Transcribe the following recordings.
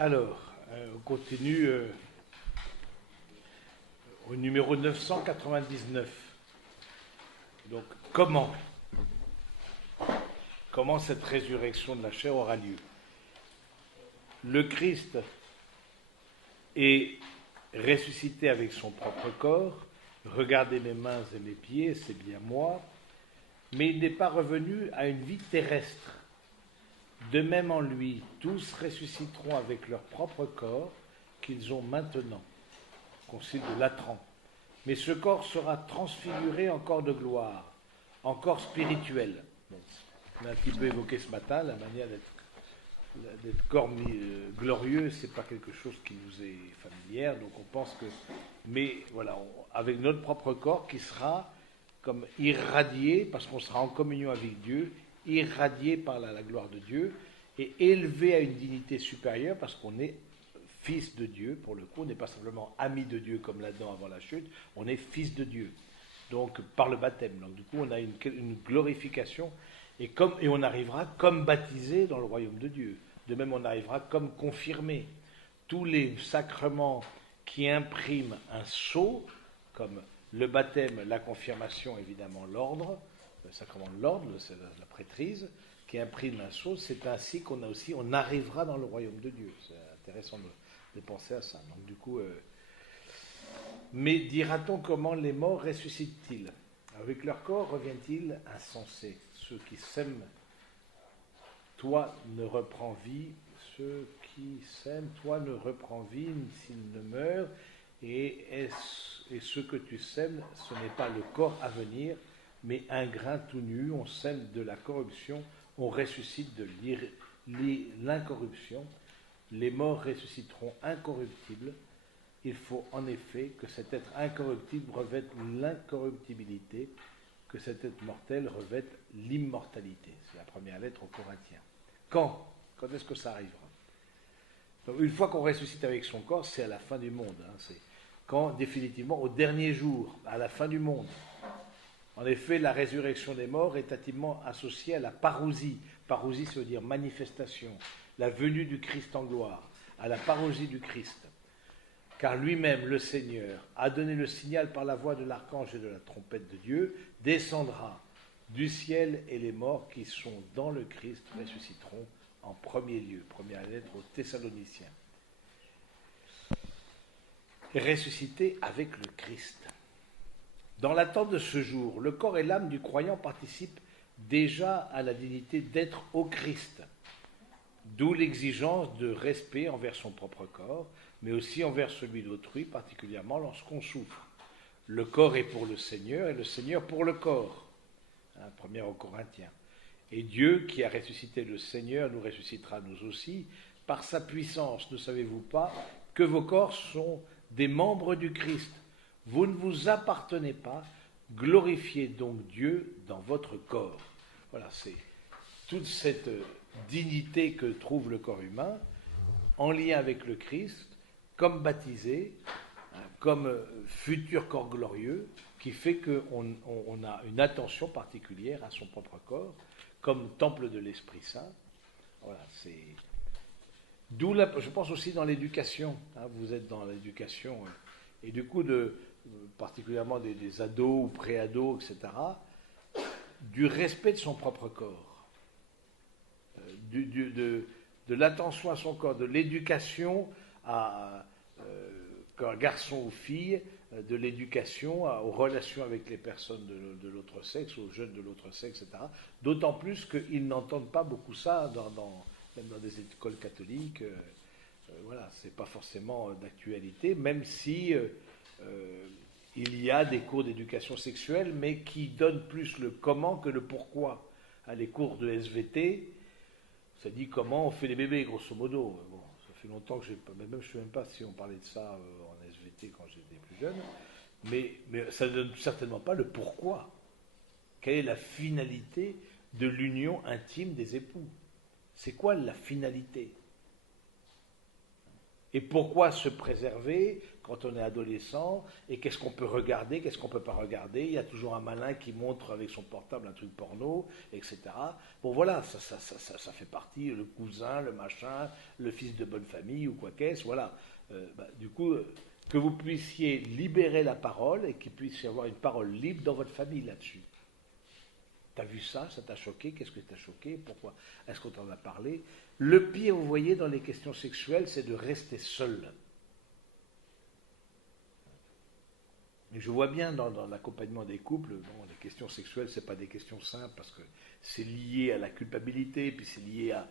Alors, on continue au numéro 999. Donc, comment cette résurrection de la chair aura lieu? Le Christ est ressuscité avec son propre corps. Regardez mes mains et mes pieds, c'est bien moi. Mais il n'est pas revenu à une vie terrestre. De même en lui, tous ressusciteront avec leur propre corps qu'ils ont maintenant. Concile de Latran. Mais ce corps sera transfiguré en corps de gloire, en corps spirituel. Donc, on a un petit peu évoqué ce matin la manière d'être corps glorieux, c'est pas quelque chose qui nous est familière, donc on pense que, mais voilà, avec notre propre corps qui sera comme irradié, parce qu'on sera en communion avec Dieu, irradié par la gloire de Dieu, et élevé à une dignité supérieure, parce qu'on est fils de Dieu, pour le coup, on n'est pas simplement ami de Dieu comme là-dedans avant la chute, on est fils de Dieu, donc par le baptême. Donc du coup, on a une glorification, et on arrivera comme baptisé dans le royaume de Dieu. De même, on arrivera comme confirmé. Tous les sacrements qui impriment un sceau, comme le baptême, la confirmation, évidemment l'ordre, le sacrement de l'ordre, c'est la prêtrise, qui imprime un sceau, c'est ainsi on arrivera dans le royaume de Dieu. C'est intéressant de penser à ça. Donc du coup, mais dira-t-on comment les morts ressuscitent-ils? Avec leur corps reviennent-ils insensés? Ceux qui sèment, toi ne reprends vie, ceux qui sèment, toi ne reprends vie s'ils ne meurent, et ce que tu sèmes, ce n'est pas le corps à venir, mais un grain tout nu. On sème de la corruption, on ressuscite de l'incorruption. Les morts ressusciteront incorruptibles. Il faut en effet que cet être incorruptible revête l'incorruptibilité, que cet être mortel revête l'immortalité. C'est la première lettre aux Corinthiens. Quand est-ce que ça arrivera? Donc, une fois qu'on ressuscite avec son corps, c'est à la fin du monde. C'est quand, définitivement, au dernier jour, à la fin du monde. En effet, la résurrection des morts est intimement associée à la parousie. Parousie, ça veut dire manifestation, la venue du Christ en gloire, à la parousie du Christ. Car lui-même, le Seigneur, a donné le signal par la voix de l'archange et de la trompette de Dieu, descendra du ciel, et les morts qui sont dans le Christ ressusciteront en premier lieu. Première lettre aux Thessaloniciens. Ressuscité avec le Christ. Dans l'attente de ce jour, le corps et l'âme du croyant participent déjà à la dignité d'être au Christ, d'où l'exigence de respect envers son propre corps, mais aussi envers celui d'autrui, particulièrement lorsqu'on souffre. Le corps est pour le Seigneur et le Seigneur pour le corps. 1 aux Corinthiens. Et Dieu, qui a ressuscité le Seigneur, nous ressuscitera nous aussi, par sa puissance. Ne savez-vous pas que vos corps sont des membres du Christ? Vous ne vous appartenez pas, glorifiez donc Dieu dans votre corps. Voilà, c'est toute cette dignité que trouve le corps humain, en lien avec le Christ, comme baptisé, comme futur corps glorieux, qui fait qu'on a une attention particulière à son propre corps, comme temple de l'Esprit Saint. Voilà, c'est... D'où, je pense aussi dans l'éducation, vous êtes dans l'éducation, et du coup, particulièrement des ados ou pré-ados, etc., du respect de son propre corps, de l'attention à son corps, de l'éducation à garçon ou fille, de l'éducation aux relations avec les personnes de l'autre sexe, aux jeunes de l'autre sexe, etc. D'autant plus qu'ils n'entendent pas beaucoup ça, même dans des écoles catholiques. Voilà, c'est pas forcément d'actualité, même si il y a des cours d'éducation sexuelle, mais qui donnent plus le comment que le pourquoi. Les cours de SVT, ça dit comment on fait des bébés, grosso modo. Bon, ça fait longtemps que j'ai pas, même je ne sais même pas si on parlait de ça en SVT quand j'étais plus jeune, mais ça ne donne certainement pas le pourquoi. Quelle est la finalité de l'union intime des époux? C'est quoi la finalité? Et pourquoi se préserver quand on est adolescent? Et qu'est-ce qu'on peut regarder, qu'est-ce qu'on ne peut pas regarder? Il y a toujours un malin qui montre avec son portable un truc porno, etc. Bon voilà, ça fait partie, le cousin, le machin, le fils de bonne famille ou quoi qu'est-ce, voilà. Du coup, que vous puissiez libérer la parole et qu'il puisse y avoir une parole libre dans votre famille là-dessus. T'as vu ça, ça t'a choqué, qu'est-ce que t'a choqué, pourquoi est-ce qu'on t'en a parlé? Le pire, vous voyez, dans les questions sexuelles, c'est de rester seul. Et je vois bien dans l'accompagnement des couples, bon, les questions sexuelles, ce n'est pas des questions simples parce que c'est lié à la culpabilité, puis c'est lié à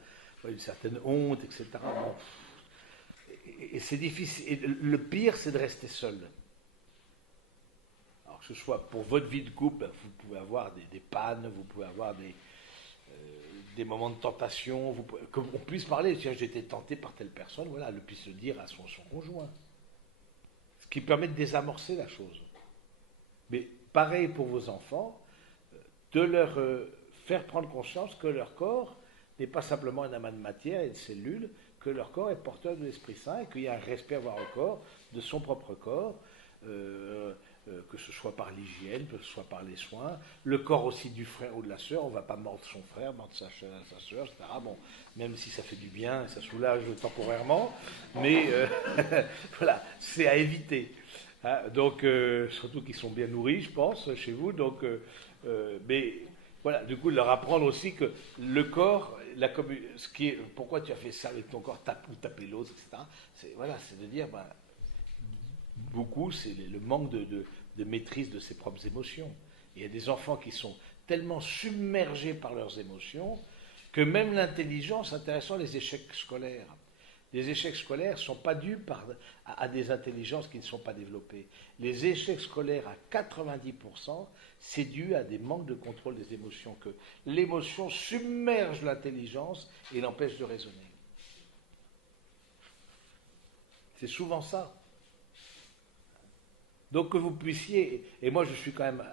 une certaine honte, etc. Bon. Et c'est difficile. Et le pire, c'est de rester seul. Alors que ce soit pour votre vie de couple, vous pouvez avoir des pannes, vous pouvez avoir des moments de tentation, qu'on puisse parler, tiens, j'ai été tenté par telle personne, voilà, elle puisse le dire à son conjoint. Ce qui permet de désamorcer la chose. Mais pareil pour vos enfants, de leur faire prendre conscience que leur corps n'est pas simplement un amas de matière et de cellules, que leur corps est porteur de l'Esprit Saint et qu'il y a un respect à avoir au corps, de son propre corps, que ce soit par l'hygiène, que ce soit par les soins, le corps aussi du frère ou de la sœur, on ne va pas mordre son frère, mordre sa sœur, etc. Bon, même si ça fait du bien, ça soulage temporairement, mais voilà, c'est à éviter. Hein, donc, surtout qu'ils sont bien nourris, je pense, chez vous. Donc, mais voilà, du coup, leur apprendre aussi que le corps, ce qui est, pourquoi tu as fait ça avec ton corps, ou taper l'autre, etc. C'est de dire, beaucoup, c'est le manque de maîtrise de ses propres émotions. Il y a des enfants qui sont tellement submergés par leurs émotions que même l'intelligence, intéressant les échecs scolaires. Les échecs scolaires ne sont pas dus à des intelligences qui ne sont pas développées. Les échecs scolaires, à 90%, c'est dû à des manques de contrôle des émotions, que l'émotion submerge l'intelligence et l'empêche de raisonner. C'est souvent ça. Donc que vous puissiez, et moi je suis quand même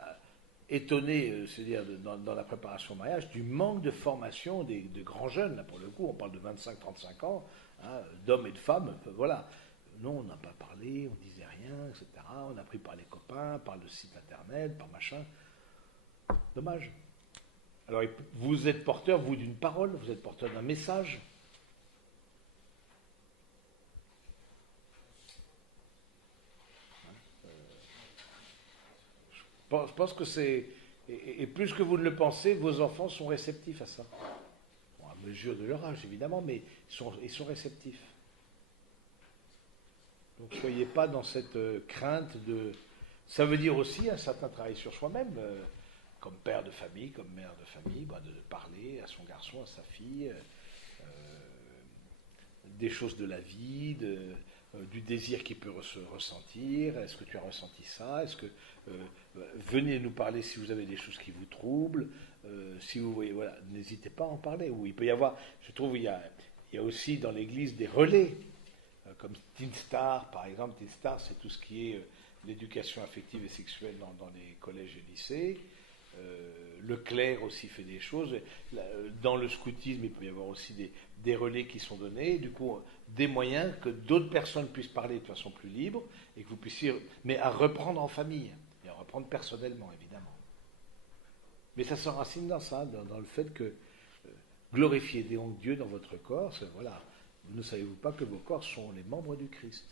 étonné, c'est-à-dire dans la préparation au mariage, du manque de formation de grands jeunes, là pour le coup, on parle de 25-35 ans, hein, d'hommes et de femmes, voilà. Non, on n'a pas parlé, on disait rien, etc. On a pris par les copains, par le site internet, par machin. Dommage. Alors vous êtes porteur, vous, d'une parole, vous êtes porteur d'un message. Je pense que c'est... Et plus que vous ne le pensez, vos enfants sont réceptifs à ça. Bon, à mesure de leur âge, évidemment, mais ils sont réceptifs. Donc soyez pas dans cette crainte de... Ça veut dire aussi un certain travail sur soi-même, comme père de famille, comme mère de famille, de parler à son garçon, à sa fille, des choses de la vie, du désir qu'il peut ressentir. Est-ce que tu as ressenti ça? Est-ce que venez nous parler si vous avez des choses qui vous troublent. Si vous voyez, voilà, n'hésitez pas à en parler. Ou il peut y avoir, je trouve, il y a aussi dans l'Église des relais, comme Teen Star, par exemple. Teen Star, c'est tout ce qui est l'éducation affective et sexuelle dans les collèges et lycées. Le clerc aussi fait des choses. Dans le scoutisme, il peut y avoir aussi des relais qui sont donnés. Du coup, des moyens que d'autres personnes puissent parler de façon plus libre et que vous puissiez, mais à reprendre en famille et à reprendre personnellement, évidemment. Mais ça s'enracine dans ça, dans le fait que glorifiez donc Dieu dans votre corps. Voilà. Ne savez-vous pas que vos corps sont les membres du Christ?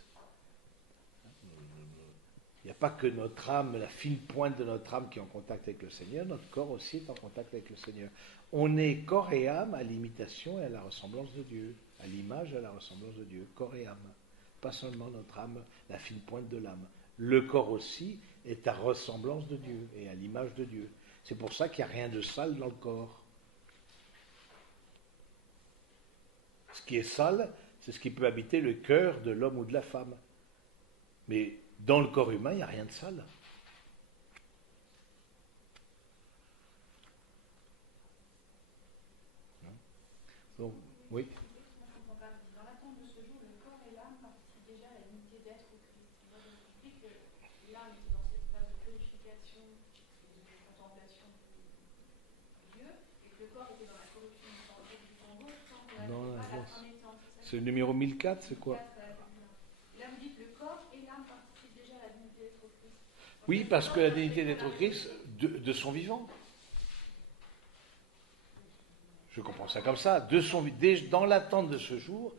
Il n'y a pas que notre âme, la fine pointe de notre âme qui est en contact avec le Seigneur, notre corps aussi est en contact avec le Seigneur. On est corps et âme à l'imitation et à la ressemblance de Dieu, à l'image et à la ressemblance de Dieu, corps et âme. Pas seulement notre âme, la fine pointe de l'âme. Le corps aussi est à ressemblance de Dieu et à l'image de Dieu. C'est pour ça qu'il n'y a rien de sale dans le corps. Ce qui est sale, c'est ce qui peut habiter le cœur de l'homme ou de la femme. Mais dans le corps humain, il n'y a rien de sale. Donc, oui. Dans l'attente de ce jour, le corps et l'âme participent déjà à la dignité d'être au Christ. Moi, je m'explique que l'âme était dans cette phase de purification et de contemplation de Dieu, et que le corps était dans la corruption du tombeau, sans que la fin étant. C'est le numéro 1004, c'est quoi? Oui, parce que la dignité d'être Christ, de son vivant. Je comprends ça comme ça. Dans l'attente de ce jour,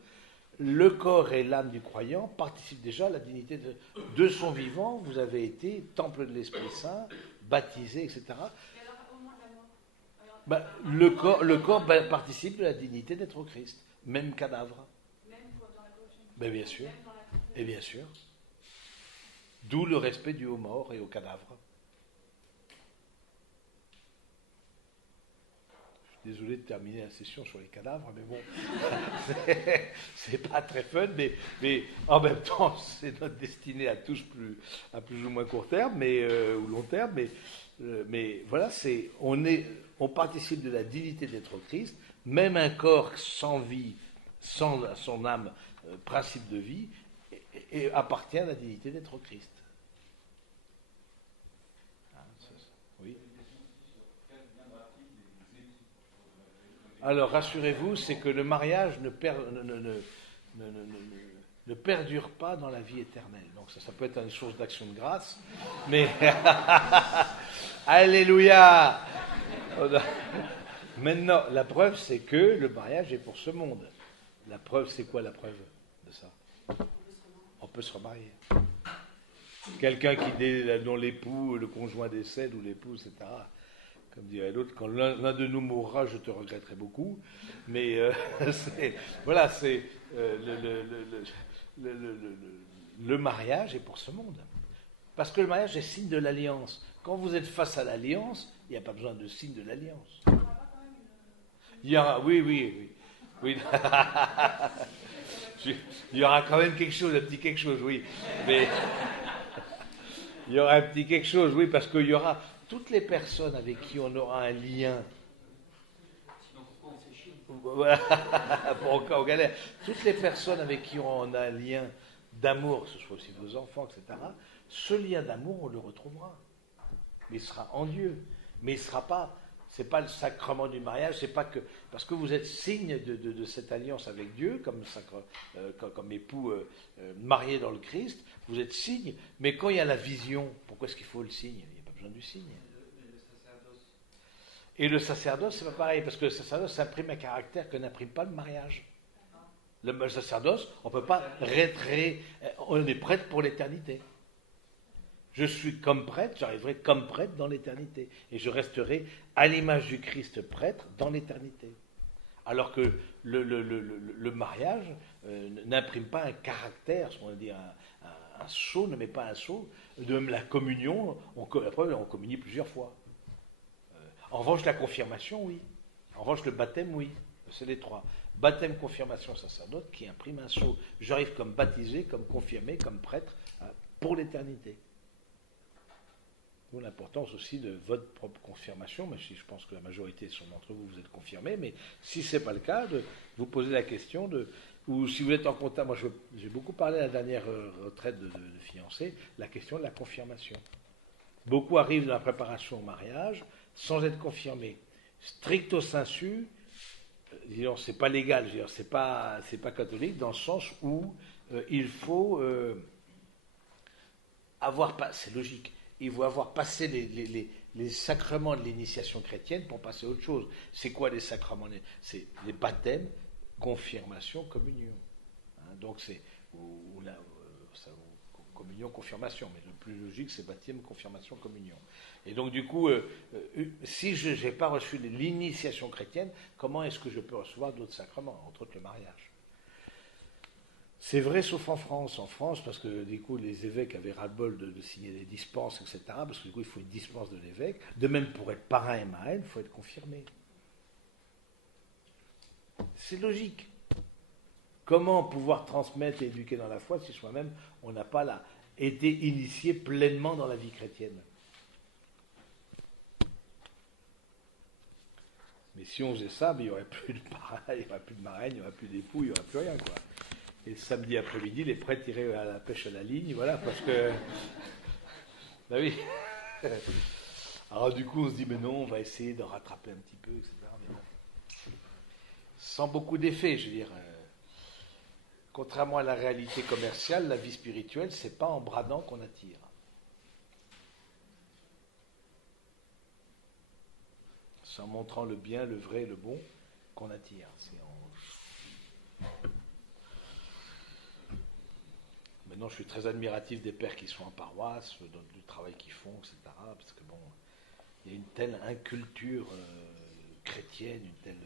le corps et l'âme du croyant participent déjà à la dignité de son vivant. Vous avez été temple de l'Esprit Saint, baptisé, etc. Et alors, au moment de la mort Le corps participe de la dignité d'être au Christ, même cadavre. Même dans la corruption du Ben, bien sûr. même dans la Et bien sûr. D'où le respect dû aux morts et aux cadavres. Je suis désolé de terminer la session sur les cadavres, mais bon, c'est pas très fun, mais en même temps, c'est notre destinée à tous à plus ou moins court terme, ou long terme, mais voilà, on participe de la dignité d'être Christ, même un corps sans vie, sans son âme, principe de vie, et appartient à la dignité d'être Christ. Oui. Alors rassurez-vous, c'est que le mariage ne perdure pas dans la vie éternelle. Donc ça peut être une source d'action de grâce, mais Alléluia. Maintenant, la preuve, c'est que le mariage est pour ce monde. La preuve, c'est quoi la preuve de ça? On peut se remarier. Quelqu'un dont l'époux, le conjoint décède, ou l'époux, etc. Comme dirait l'autre, quand l'un de nous mourra, je te regretterai beaucoup. Mais voilà, c'est le mariage est pour ce monde. Parce que le mariage est signe de l'alliance. Quand vous êtes face à l'alliance, il n'y a pas besoin de signe de l'alliance. Il y aura, oui. Il y aura quand même quelque chose, un petit quelque chose, oui. Mais il y aura un petit quelque chose, oui, parce qu'il y aura toutes les personnes avec qui on aura un lien. Pour en galère. Toutes les personnes avec qui on a un lien d'amour, que ce soit aussi vos enfants, etc., ce lien d'amour, on le retrouvera. Mais il sera en Dieu. Mais il ne sera pas, c'est pas le sacrement du mariage, c'est pas que, parce que vous êtes signe de cette alliance avec Dieu, comme époux marié dans le Christ, vous êtes signe, mais quand il y a la vision, pourquoi est-ce qu'il faut le signe? Il n'y a pas besoin du signe. Et le sacerdoce, c'est pas pareil, parce que le sacerdoce imprime un caractère que n'imprime pas le mariage. Le sacerdoce, on ne peut pas on est prêtre pour l'éternité. Je suis comme prêtre, j'arriverai comme prêtre dans l'éternité. Et je resterai à l'image du Christ prêtre dans l'éternité. Alors que le mariage n'imprime pas un caractère, ce qu'on va dire, un sceau ne met pas un sceau. De même la communion, on communie plusieurs fois. En revanche, la confirmation, oui. En revanche, le baptême, oui. C'est les trois. Baptême, confirmation, sacerdoce, qui imprime un sceau. J'arrive comme baptisé, comme confirmé, comme prêtre, pour l'éternité. D'où l'importance aussi de votre propre confirmation, même si je pense que la majorité d'entre vous, vous êtes confirmés, mais si ce n'est pas le cas, de vous poser la question ou si vous êtes en contact, moi j'ai beaucoup parlé à la dernière retraite de fiancés, la question de la confirmation. Beaucoup arrivent dans la préparation au mariage sans être confirmés. Stricto sensu, disons, c'est pas légal, c'est pas catholique, dans le sens où il faut c'est logique, il faut avoir passé les sacrements de l'initiation chrétienne pour passer à autre chose. C'est quoi les sacrements? C'est les baptêmes, confirmation, communion. Donc c'est communion, confirmation, mais le plus logique c'est baptême, confirmation, communion. Et donc du coup, si je n'ai pas reçu l'initiation chrétienne, comment est-ce que je peux recevoir d'autres sacrements, entre autres le mariage? C'est vrai sauf en France. En France, parce que du coup les évêques avaient ras-le-bol de signer des dispenses, etc. Parce que du coup il faut une dispense de l'évêque. De même pour être parrain et marraine, il faut être confirmé. C'est logique. Comment pouvoir transmettre et éduquer dans la foi si soi-même on n'a pas été initié pleinement dans la vie chrétienne? Mais si on faisait ça, il n'y aurait plus de parrain, il n'y aurait plus de marraine, il n'y aurait plus d'époux, il n'y aurait plus rien, quoi. Et le samedi après-midi, les prêtres iraient à la pêche à la ligne, voilà, parce que... Ben oui. Alors du coup, on se dit, mais non, on va essayer de rattraper un petit peu, etc. Mais bon. Sans beaucoup d'effet, je veux dire. Contrairement à la réalité commerciale, la vie spirituelle, c'est pas en bradant qu'on attire. C'est en montrant le bien, le vrai, le bon qu'on attire. Maintenant, je suis très admiratif des pères qui sont en paroisse, du travail qu'ils font, etc. Parce que bon, il y a une telle inculture chrétienne, une telle.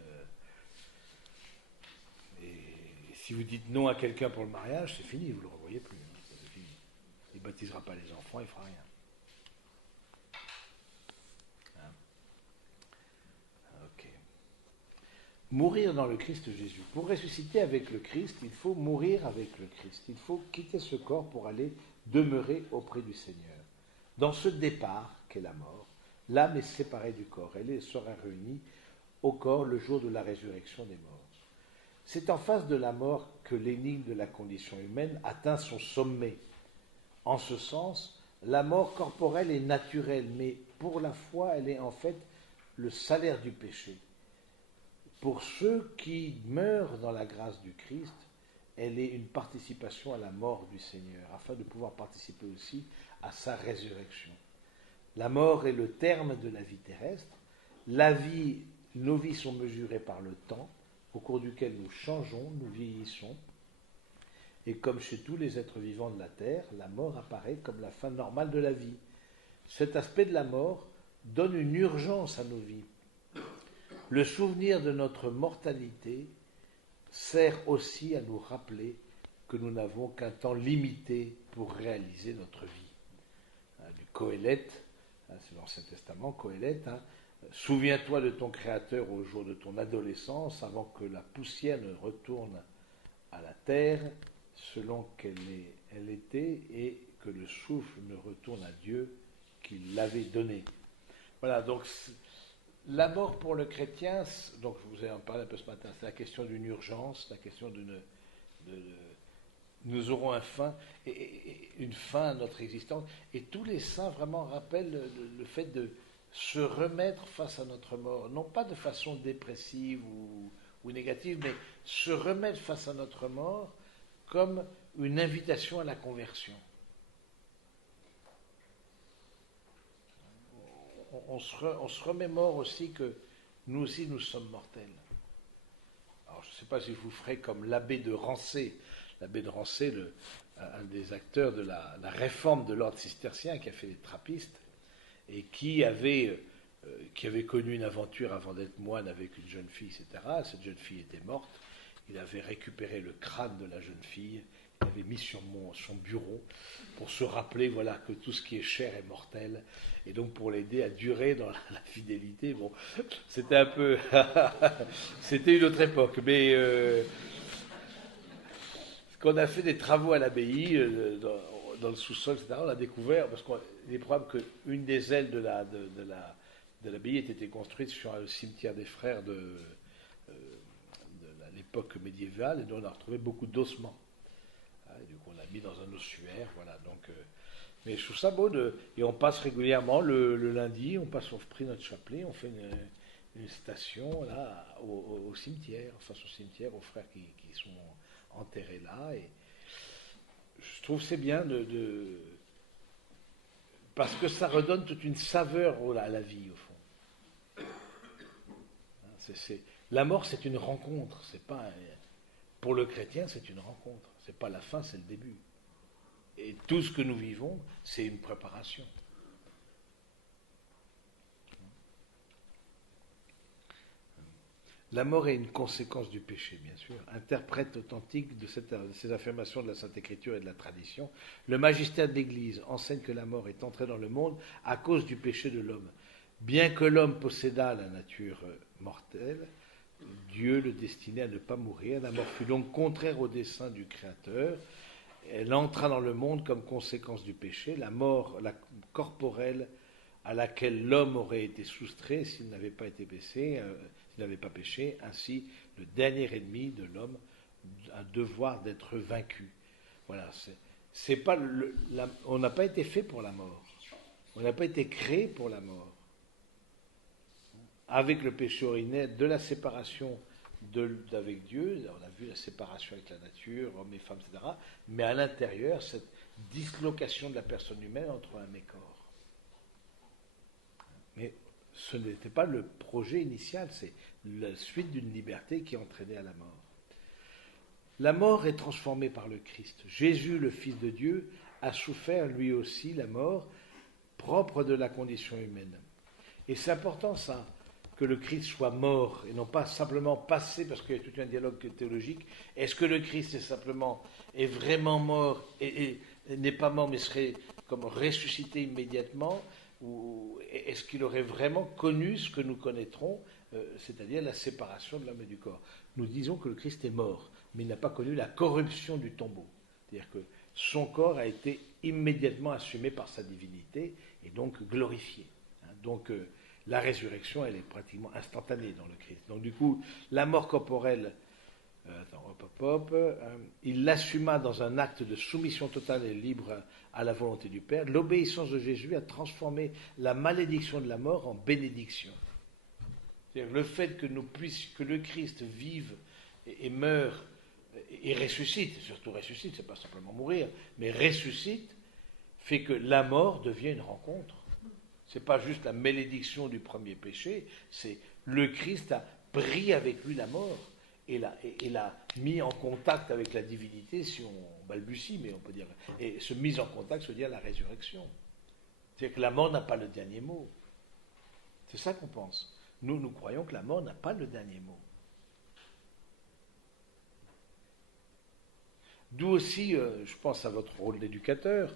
Et si vous dites non à quelqu'un pour le mariage, c'est fini, vous ne le revoyez plus. C'est fini. Il ne baptisera pas les enfants, il ne fera rien. Hein? Ok. Mourir dans le Christ Jésus. Pour ressusciter avec le Christ, il faut mourir avec le Christ. Il faut quitter ce corps pour aller demeurer auprès du Seigneur. Dans ce départ qu'est la mort, l'âme est séparée du corps. Elle sera réunie au corps le jour de la résurrection des morts. C'est en face de la mort que l'énigme de la condition humaine atteint son sommet. En ce sens, la mort corporelle est naturelle, mais pour la foi, elle est en fait le salaire du péché. Pour ceux qui meurent dans la grâce du Christ, elle est une participation à la mort du Seigneur, afin de pouvoir participer aussi à sa résurrection. La mort est le terme de la vie terrestre. Nos vies sont mesurées par le temps, au cours duquel nous changeons, nous vieillissons. Et comme chez tous les êtres vivants de la terre, la mort apparaît comme la fin normale de la vie. Cet aspect de la mort donne une urgence à nos vies. Le souvenir de notre mortalité sert aussi à nous rappeler que nous n'avons qu'un temps limité pour réaliser notre vie. Du Qoéleth, c'est l'Ancien Testament, Qoéleth, souviens-toi de ton Créateur au jour de ton adolescence, avant que la poussière ne retourne à la terre selon qu'elle était, et que le souffle ne retourne à Dieu qui l'avait donné. Voilà, donc la mort pour le chrétien, donc je vous ai en parlé un peu ce matin, c'est la question d'une urgence, la question nous aurons une fin à notre existence, et tous les saints vraiment rappellent le fait de se remettre face à notre mort, non pas de façon dépressive ou négative, mais se remettre face à notre mort comme une invitation à la conversion. On se remémore aussi que nous aussi nous sommes mortels. Alors je ne sais pas si je vous ferai comme l'abbé de Rancé. L'abbé de Rancé, un des acteurs de la réforme de l'ordre cistercien, qui a fait les trappistes, et qui avait connu une aventure avant d'être moine avec une jeune fille, etc. Cette jeune fille était morte. Il avait récupéré le crâne de la jeune fille, il l'avait mis sur son bureau pour se rappeler, voilà, que tout ce qui est chair est mortel, et donc pour l'aider à durer dans la fidélité. Bon, c'était un peu, c'était une autre époque, mais qu'on a fait des travaux à l'abbaye, dans le sous-sol, etc., on a découvert, parce qu'il est probable qu'une des ailes de l'abbaye ait été construite sur le cimetière des frères de l'époque médiévale, et donc on a retrouvé beaucoup d'ossements. Du coup, on l'a mis dans un ossuaire, voilà. Donc, mais je trouve ça beau, et on passe régulièrement le lundi, on prie notre chapelet, on fait une station là au cimetière, face au cimetière, aux frères qui sont enterrés là, et je trouve c'est bien parce que ça redonne toute une saveur à la vie au fond. La mort, c'est une rencontre, c'est pas pour le chrétien, c'est une rencontre, c'est pas la fin, c'est le début. Et tout ce que nous vivons, c'est une préparation. La mort est une conséquence du péché, bien sûr. Interprète authentique de ces affirmations de la Sainte Écriture et de la tradition, le magistère de l'Église enseigne que la mort est entrée dans le monde à cause du péché de l'homme. Bien que l'homme possédât la nature mortelle, Dieu le destinait à ne pas mourir. La mort fut donc contraire au dessein du Créateur. Elle entra dans le monde comme conséquence du péché. La mort corporelle à laquelle l'homme aurait été soustrait s'il n'avait pas été s'il n'avait pas péché, ainsi le dernier ennemi de l'homme a devoir d'être vaincu. Voilà, c'est pas on n'a pas été fait pour la mort. On n'a pas été créé pour la mort. Avec le péché originel, de la séparation avec Dieu, on a vu la séparation avec la nature, hommes et femmes, etc. Mais à l'intérieur, cette dislocation de la personne humaine entre âme et corps. Mais ce n'était pas le projet initial, c'est la suite d'une liberté qui entraînait à la mort. La mort est transformée par le Christ. Jésus, le Fils de Dieu, a souffert lui aussi la mort propre de la condition humaine. Et c'est important ça, que le Christ soit mort et non pas simplement passé, parce qu'il y a tout un dialogue théologique. Est-ce que le Christ est vraiment mort et n'est pas mort mais serait comme ressuscité immédiatement, ou est-ce qu'il aurait vraiment connu ce que nous connaîtrons, c'est-à-dire la séparation de l'âme et du corps? Nous disons que le Christ est mort, mais il n'a pas connu la corruption du tombeau. C'est-à-dire que son corps a été immédiatement assumé par sa divinité et donc glorifié. Donc la résurrection, elle est pratiquement instantanée dans le Christ. Donc du coup, la mort corporelle, il l'assuma dans un acte de soumission totale et libre à la volonté du Père. L'obéissance de Jésus a transformé la malédiction de la mort en bénédiction. C'est-à-dire le fait que le Christ vive et meure et ressuscite, surtout ressuscite, c'est pas simplement mourir, mais ressuscite, fait que la mort devient une rencontre. C'est pas juste la malédiction du premier péché, c'est le Christ a pris avec lui la mort et l'a mis en contact avec la divinité, si on balbutie, mais on peut dire. Et ce mise en contact se dit à la résurrection. C'est-à-dire que la mort n'a pas le dernier mot. C'est ça qu'on pense. Nous croyons que la mort n'a pas le dernier mot. D'où aussi, je pense à votre rôle d'éducateur.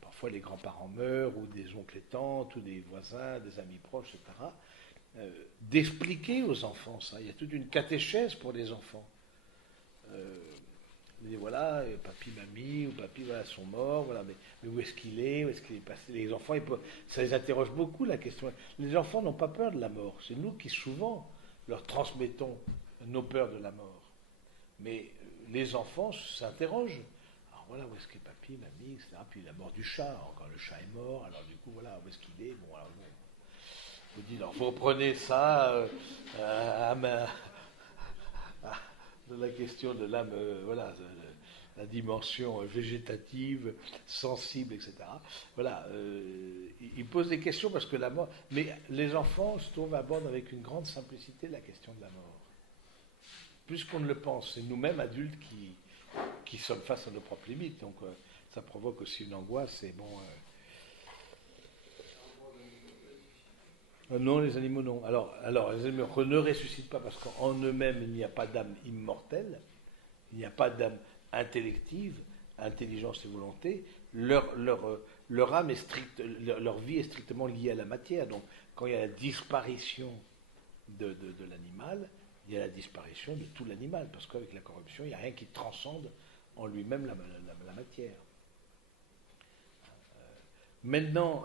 Parfois les grands-parents meurent, ou des oncles et tantes, ou des voisins, des amis proches, etc. D'expliquer aux enfants ça. Il y a toute une catéchèse pour les enfants. Voilà, papy, mamie, ou papy, voilà, sont morts, voilà, mais où est-ce qu'il est, où est-ce qu'il est passé? Les enfants, ça les interroge beaucoup, la question. Les enfants n'ont pas peur de la mort. C'est nous qui, souvent, leur transmettons nos peurs de la mort. Mais les enfants s'interrogent. Alors voilà, où est-ce qu'est papy, mamie, etc. Puis la mort du chat, encore le chat est mort, alors du coup, voilà, où est-ce qu'il est? Bon, alors bon. Je vous dis, alors, vous reprenez ça de la question de l'âme, voilà, la dimension végétative, sensible, etc. Voilà, il pose des questions parce que la mort. Mais les enfants, je trouve, abordent avec une grande simplicité la question de la mort. Plus qu'on ne le pense, c'est nous-mêmes adultes qui sommes face à nos propres limites. Donc ça provoque aussi une angoisse. Et bon. Non, les animaux non. Alors les animaux ne ressuscitent pas parce qu'en eux-mêmes il n'y a pas d'âme immortelle, il n'y a pas d'âme intellective, intelligence et volonté. Leur âme est stricte, leur vie est strictement liée à la matière. Donc quand il y a la disparition de l'animal, il y a la disparition de tout l'animal, parce qu'avec la corruption, il n'y a rien qui transcende en lui-même la matière. Maintenant,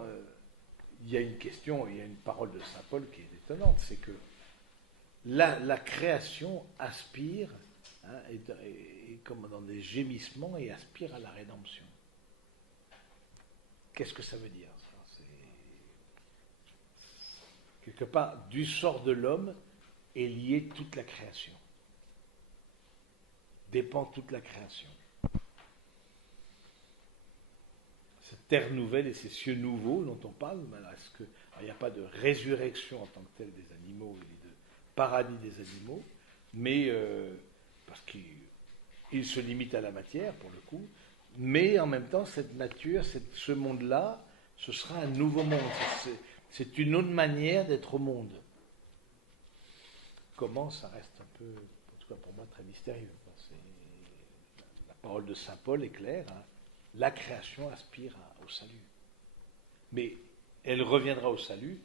il y a une question, il y a une parole de saint Paul qui est étonnante, c'est que la création aspire, est comme dans des gémissements, et aspire à la rédemption. Qu'est-ce que ça veut dire, ça? C'est quelque part, du sort de l'homme est liée toute la création. Dépend toute la création. Cette terre nouvelle et ces cieux nouveaux dont on parle, est-ce que il n'y a pas de résurrection en tant que telle des animaux et de paradis des animaux, mais parce qu'il se limite à la matière pour le coup, mais en même temps cette nature, ce monde-là, ce sera un nouveau monde. C'est une autre manière d'être au monde. Comment, ça reste un peu, en tout cas pour moi, très mystérieux. La parole de saint Paul est claire, la création aspire au salut. Mais elle reviendra au salut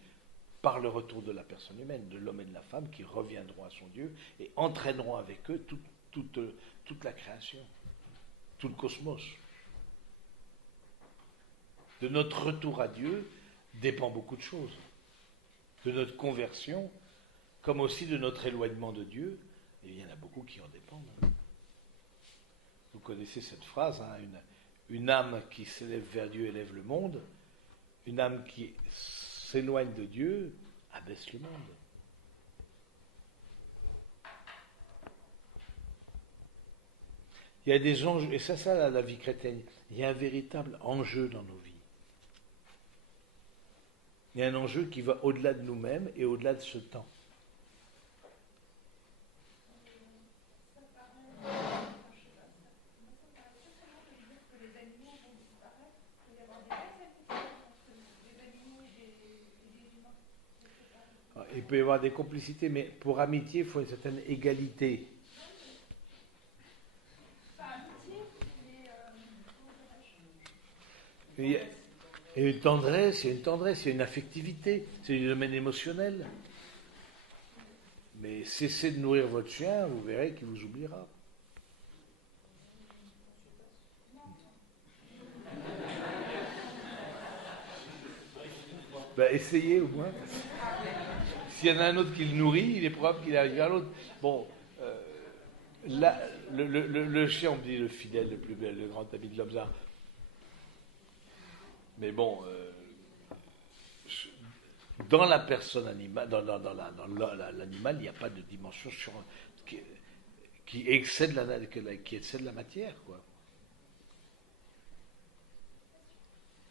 par le retour de la personne humaine, de l'homme et de la femme qui reviendront à son Dieu et entraîneront avec eux toute la création, tout le cosmos. De notre retour à Dieu dépend beaucoup de choses. De notre conversion, comme aussi de notre éloignement de Dieu, et il y en a beaucoup qui en dépendent. Vous connaissez cette phrase, une âme qui s'élève vers Dieu élève le monde, une âme qui s'éloigne de Dieu abaisse le monde. Il y a des enjeux, et ça la vie chrétienne, il y a un véritable enjeu dans nos vies. Il y a un enjeu qui va au-delà de nous-mêmes et au-delà de ce temps. Ça paraît, enfin, je sais pas, moi ça me paraît surprenant de dire que les animaux vont disparaître. Il peut y avoir des vraies complicités entre des animaux et des humains. Je sais pas. Il peut y avoir des complicités, mais pour amitié, il faut une certaine égalité. Pas amitié, mais comment dirais-je? Il y a- Et une tendresse, il y a une tendresse, il y a une affectivité, c'est du domaine émotionnel. Mais cessez de nourrir votre chien, vous verrez qu'il vous oubliera. Ben, essayez au moins. S'il y en a un autre qui le nourrit, il est probable qu'il arrive à l'autre. Bon, là, le chien, on me dit le fidèle, le plus bel, le grand ami de l'homme. Ça. Mais bon, dans la personne animale, dans l'animal, il n'y a pas de dimension qui excède qui excède la matière, quoi.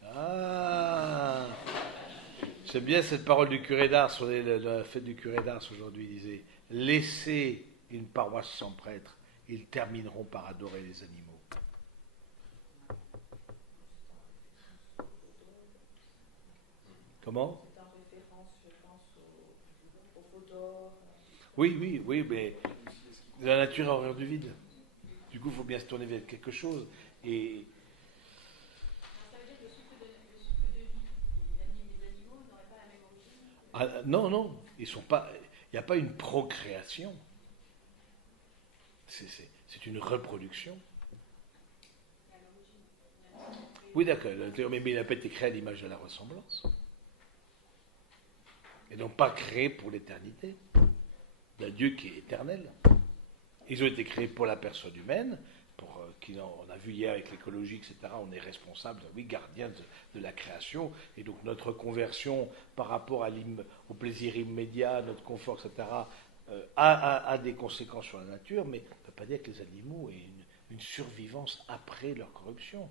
Ah, j'aime bien cette parole du curé d'Ars, on est la fête du curé d'Ars aujourd'hui, il disait, laissez une paroisse sans prêtre, ils termineront par adorer les animaux. Comment? C'est en référence, je pense, au faux d'or. Oui, mais la nature a horreur du vide. Du coup, il faut bien se tourner vers quelque chose. Et Ça veut dire que le souffle de vie qui anime les animaux n'aurait pas la même origine. non, ils sont pas. Il n'y a pas une procréation. C'est une reproduction. À l'origine. Oui, d'accord. Mais il n'a pas été créé à l'image de la ressemblance. Et donc pas créé pour l'éternité. D'un Dieu qui est éternel. Ils ont été créés pour la personne humaine, on a vu hier avec l'écologie, etc., on est responsable, oui, gardien de la création, et donc notre conversion par rapport au plaisir immédiat, notre confort, etc., a des conséquences sur la nature, mais on ne peut pas dire que les animaux aient une survivance après leur corruption.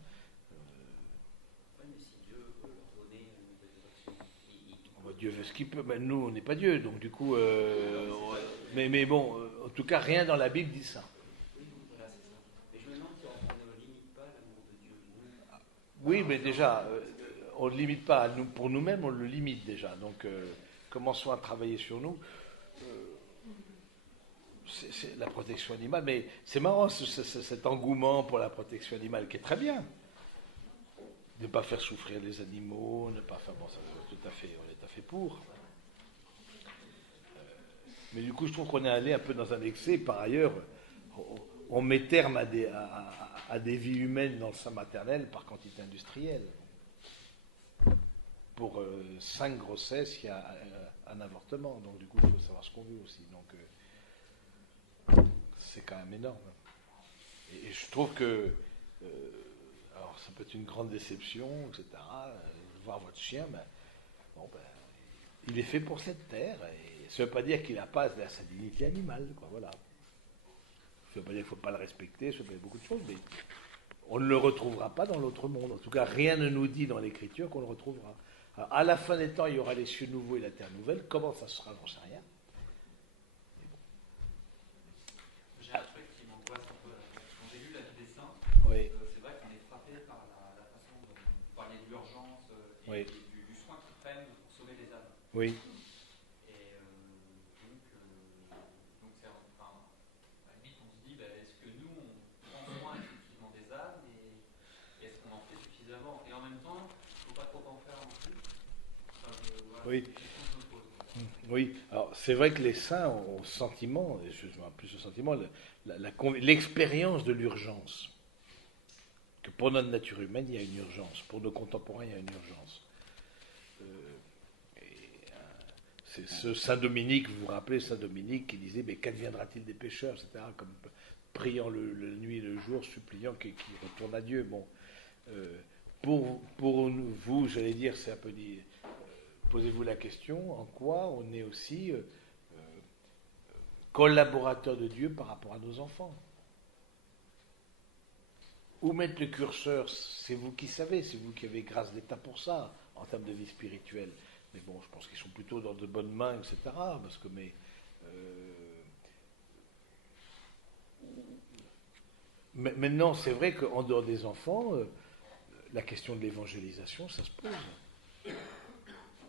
Oui, mais si Dieu veut leur donner une nouvelle direction, Dieu veut ce qu'il peut, mais nous, on n'est pas Dieu, donc du coup... mais bon, en tout cas, rien dans la Bible dit ça. oui, voilà, c'est ça. Mais je me demande si on ne limite pas l'amour de Dieu. Oui, mais déjà, on ne le limite pas. Pour nous-mêmes, on le limite déjà. Donc, commençons à travailler sur nous. C'est la protection animale, mais c'est marrant cet engouement pour la protection animale qui est très bien. Ne pas faire souffrir les animaux, ne pas faire... Bon, ça, on est tout à fait pour. Mais du coup, je trouve qu'on est allé un peu dans un excès. Par ailleurs, on met terme à des vies humaines dans le sein maternel par quantité industrielle. Pour 5 grossesses, il y a un avortement. Donc, du coup, il faut savoir ce qu'on veut aussi. Donc, c'est quand même énorme. Et je trouve que... alors, ça peut être une grande déception, etc. Voir votre chien, il est fait pour cette terre. Et ça ne veut pas dire qu'il n'a pas sa dignité animale. Quoi, voilà. Ça ne veut pas dire qu'il ne faut pas le respecter, ça veut pas dire beaucoup de choses, mais on ne le retrouvera pas dans l'autre monde. En tout cas, rien ne nous dit dans l'Écriture qu'on le retrouvera. Alors, à la fin des temps, il y aura les cieux nouveaux et la terre nouvelle. Comment ça sera, j'en sais rien. J'ai un truc qui m'angoisse un peu. Quand j'ai lu la vie des saints, Oui. c'est vrai qu'on est frappé par la façon dont vous parliez de l'urgence et, Oui. et du soin qu'ils prennent pour sauver les âmes. Oui. Et donc c'est, enfin, à la limite, on se dit, est-ce que nous, on prend soin effectivement des âmes et est-ce qu'on en fait suffisamment? Et en même temps, il ne faut pas trop en faire non plus. Enfin, voilà, Oui. c'est une question que je me pose. Oui, alors c'est vrai que les saints ont le sentiment, et je vois plus le sentiment, l'expérience de l'urgence. Que pour notre nature humaine, il y a une urgence. Pour nos contemporains, il y a une urgence. C'est ce Saint Dominique, vous vous rappelez, Saint Dominique qui disait, mais qu'adviendra-t-il des pécheurs, etc., comme priant la nuit et le jour, suppliant qu'ils retournent à Dieu. Bon, pour vous, j'allais dire, c'est un peu dit, posez-vous la question, en quoi on est aussi collaborateur de Dieu par rapport à nos enfants. Où mettre le curseur, c'est vous qui savez, c'est vous qui avez grâce d'État pour ça, en termes de vie spirituelle. Mais bon, je pense qu'ils sont plutôt dans de bonnes mains, etc. Parce que, maintenant, c'est vrai qu'en dehors des enfants, la question de l'évangélisation, ça se pose.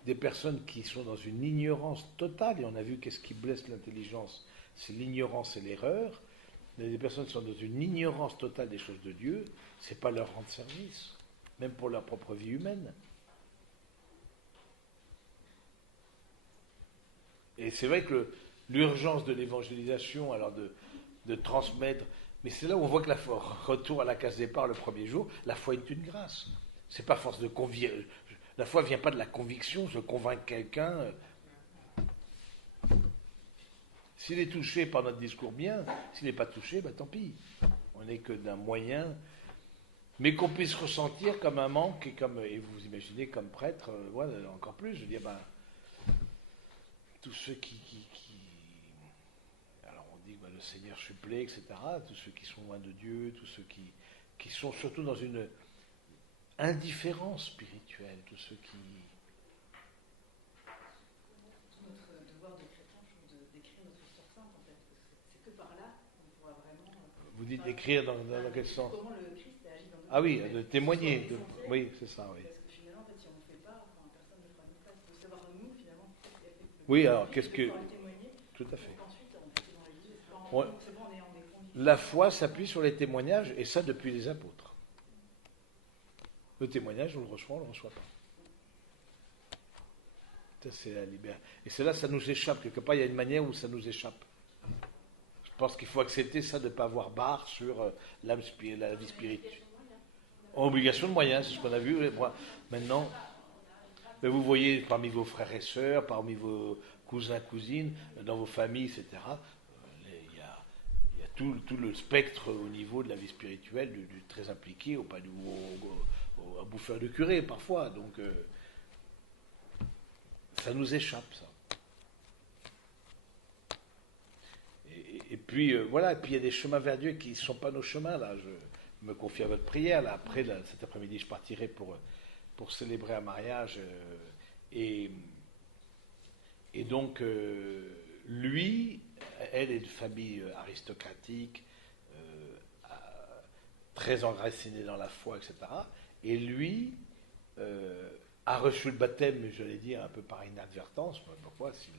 Des personnes qui sont dans une ignorance totale, et on a vu qu'est-ce qui blesse l'intelligence, c'est l'ignorance et l'erreur. Mais des personnes qui sont dans une ignorance totale des choses de Dieu, c'est pas leur rendre service, même pour leur propre vie humaine. Et c'est vrai que l'urgence de l'évangélisation, alors de transmettre, mais c'est là où on voit que la foi, retour à la case départ le premier jour, la foi est une grâce. C'est pas force de la foi vient pas de la conviction, je convainc quelqu'un. S'il est touché par notre discours bien, s'il n'est pas touché, tant pis. On n'est que d'un moyen, mais qu'on puisse ressentir comme un manque, et vous imaginez comme prêtre, voilà, encore plus, je veux dire, tous ceux alors on dit le Seigneur supplée, etc., tous ceux qui sont loin de Dieu, tous ceux qui sont surtout dans une indifférence spirituelle, tous ceux qui... Notre devoir de chrétien, je trouve, d'écrire notre histoire sainte, en fait. C'est que par là qu'on pourra vraiment... Vous dites écrire dans quel sens? Comment le Christ a agi dans notre Ah oui, vie, de témoigner. Oui, c'est ça, oui. Parce que finalement, en fait, si on ne le fait pas, personne ne fera une place. Il faut savoir nous, finalement, oui, alors qu'est-ce que... témoigner. Tout à fait. Ensuite, on peut dans l'Église. C'est bon, on est en des convictions. La foi s'appuie sur les témoignages, et ça depuis les apôtres. Le témoignage, on le reçoit, on ne le reçoit pas. Ça, c'est la liberté. Et c'est là, ça nous échappe. Quelque part, il y a une manière où ça nous échappe. Je pense qu'il faut accepter ça de ne pas avoir barre sur la vie spirituelle. Obligation de moyens, c'est ce qu'on a vu. Maintenant, mais vous voyez parmi vos frères et sœurs, parmi vos cousins, cousines, dans vos familles, etc., il y a tout le spectre au niveau de la vie spirituelle, du très impliqué, au bouffeur de curé parfois. Donc, ça nous échappe, ça. Et puis, voilà, et puis il y a des chemins vers Dieu qui ne sont pas nos chemins, là. Je me confie à votre prière, là. Après, là, cet après-midi, je partirai pour célébrer un mariage. Et donc, lui, elle est de famille aristocratique, très enracinée dans la foi, etc. Et lui a reçu le baptême, mais j'allais dire un peu par inadvertance. Pourquoi si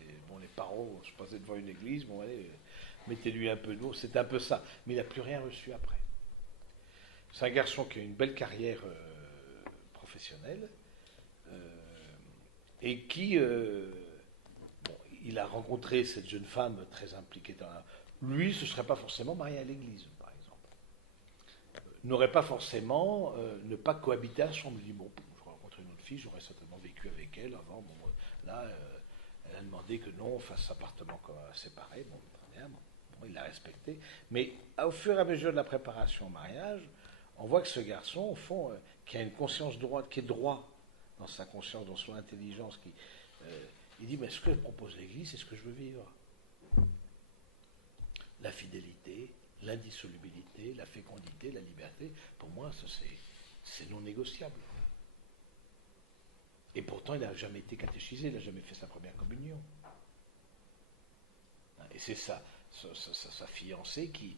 les parents se passaient devant une église, bon allez, mettez-lui un peu d'eau, c'est un peu ça. Mais il n'a plus rien reçu après. C'est un garçon qui a une belle carrière professionnelle et qui, il a rencontré cette jeune femme très impliquée dans la... Lui, ce ne serait pas forcément marié à l'église, par exemple. N'aurait pas forcément ne pas cohabiter ensemble. Il dit, bon, je rencontre une autre fille, j'aurais certainement vécu avec elle avant. Bon, là, elle a demandé que non, on fasse appartement séparé. Bon, très bien, bon, il l'a respecté. Mais au fur et à mesure de la préparation au mariage, on voit que ce garçon, au fond, qui a une conscience droite, qui est droit dans sa conscience, dans son intelligence, il dit, mais ce que propose l'Église, c'est ce que je veux vivre. La fidélité, l'indissolubilité, la fécondité, la liberté, pour moi, ça, c'est non négociable. Et pourtant, il n'a jamais été catéchisé, il n'a jamais fait sa première communion. Et c'est sa fiancée qui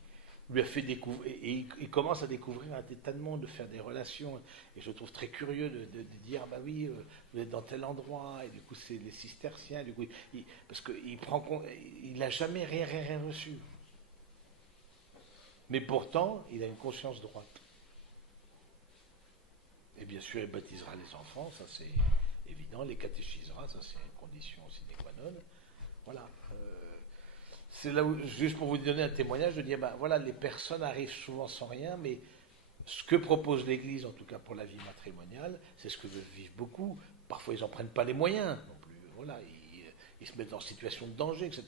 lui a fait découvrir, et il commence à découvrir un tas de monde, de faire des relations, et je trouve très curieux de dire, bah oui, vous êtes dans tel endroit, et du coup c'est les cisterciens, du coup, parce qu'il prend compte, il n'a jamais rien reçu. Mais pourtant, il a une conscience droite. Et bien sûr, il baptisera les enfants, ça c'est évident, les catéchisera, ça c'est une condition sine qua non. Voilà. C'est là où, juste pour vous donner un témoignage, de dire, voilà, les personnes arrivent souvent sans rien, mais ce que propose l'Église, en tout cas pour la vie matrimoniale, c'est ce que vivent beaucoup. Parfois, ils n'en prennent pas les moyens non plus. Voilà, ils se mettent en situation de danger, etc.